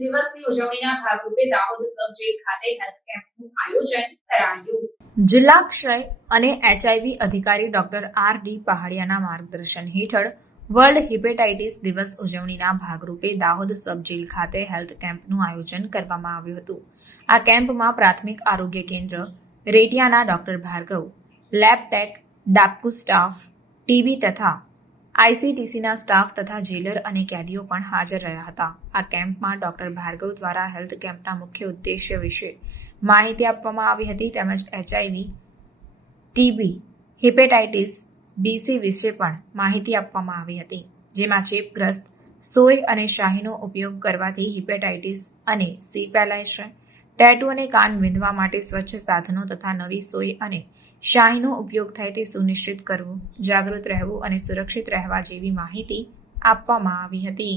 દિવસની ઉજવણીના ભાગરૂપે દાહોદ સબ ખાતે હેલ્થ કેમ્પનું આયોજન કરાયું. જિલ્લા ક્ષય અને એચઆઈવી અધિકારી ડોક્ટર આર ડી પહાડિયાના માર્ગદર્શન હેઠળ વર્લ્ડ હિપેટાઇટિસ દિવસ ઉજવણીના ભાગરૂપે દાહોદ સબ જેલ ખાતે હેલ્થ કેમ્પનું આયોજન કરવામાં આવ્યું હતું. આ કેમ્પમાં પ્રાથમિક આરોગ્ય કેન્દ્ર, રેટિયાના doctor Bhargav, lab tech DAPCU staff, TB તથા આઈસીટીસીના સ્ટાફ તથા જેલર અને કેદીઓ પણ હાજર રહ્યા હતા. આ કેમ્પમાં ડોક્ટર ભાર્ગવ દ્વારા હેલ્થ કેમ્પના મુખ્ય ઉદ્દેશ્ય વિશે માહિતી આપવામાં આવી હતી તેમજ એચઆઈવી, ટીબી, હિપેટાઇટિસ બીસી વિશે પણ માહિતી આપવામાં આવી હતી, જેમાં ચેપગ્રસ્ત સોય અને શાહીનો ઉપયોગ કરવાથી હિપેટાઇટિસ અને સી ફેલાય છે ટેટુ અને કાન વિંધવા માટે સ્વચ્છ સાધનો તથા નવી સોય અને શાહીનો ઉપયોગ થાય તે સુનિશ્ચિત કરવું, જાગૃત રહેવું અને સુરક્ષિત રહેવા જેવી માહિતી આપવામાં આવી હતી.